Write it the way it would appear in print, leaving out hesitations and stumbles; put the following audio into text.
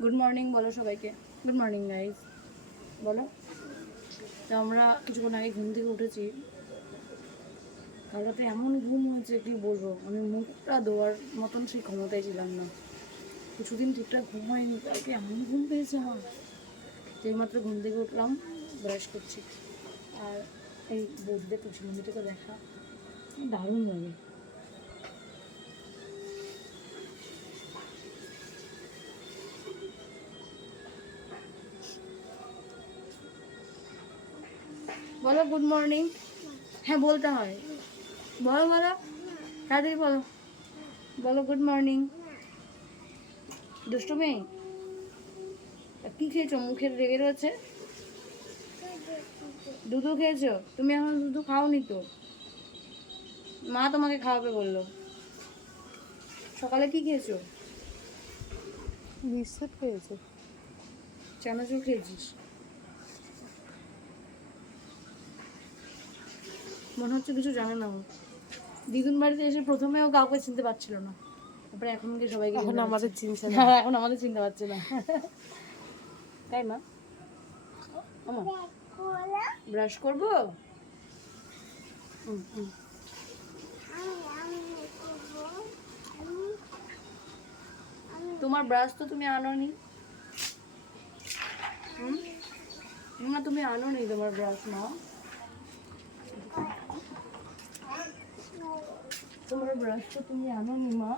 Good morning বলো সবাইকে। Good morning guys, বলো। তো আমরা কিছুক্ষণ আগে ঘুম থেকে উঠেছি। কাল রাতে এমন ঘুম হয়েছে কি বলবো, আমি মুখটা ধোয়ার মতন সেই ক্ষমতায় ছিলাম না। কিছুদিন ঠিকঠাক ঘুম হয়নি, কালকে এমন ঘুম পেয়েছে আমার। যেইমাত্র ঘুম থেকে উঠলাম, ব্রাশ করছি, আর এই বৌদিদের টুচিমন্দিটাকে দেখা দারুণ লাগে। বলো গুড মর্নিং। হ্যাঁ বলতে হয়, বলো বলো, তাড়াতাড়ি বলো, বলো গুড মর্নিং। দুষ্টু মেয়ে, কী খেয়েছো? মুখের রেগে রয়েছে। দুধও খেয়েছো? তুমি এখন দুধ খাওনি তো, মা তোমাকে খাওয়াবে বললো। সকালে কি খেয়েছো? বিস্কুট খেয়েছে। চানাচুর খেয়েছিস? মনে হচ্ছে কিছু জানে না ও। দিদুন বাড়িতে এসে প্রথমেও কাউকে চিনতে পারছিল না, তারপরে এখন কি সবাইকে এখন চিনতে আমাদের পারছে। চিনছে না। হ্যাঁ, এখন আমাদের চিনতে পারছে না। তাই মা, আমা ব্রাশ করবো? হুম হুম। তোমার ব্রাশ তো তুমি আনোনি। না তুমি আনোনি তোমার ব্রাশ, মা। তোমার ব্রাশ তো তুমি আনোনি মা।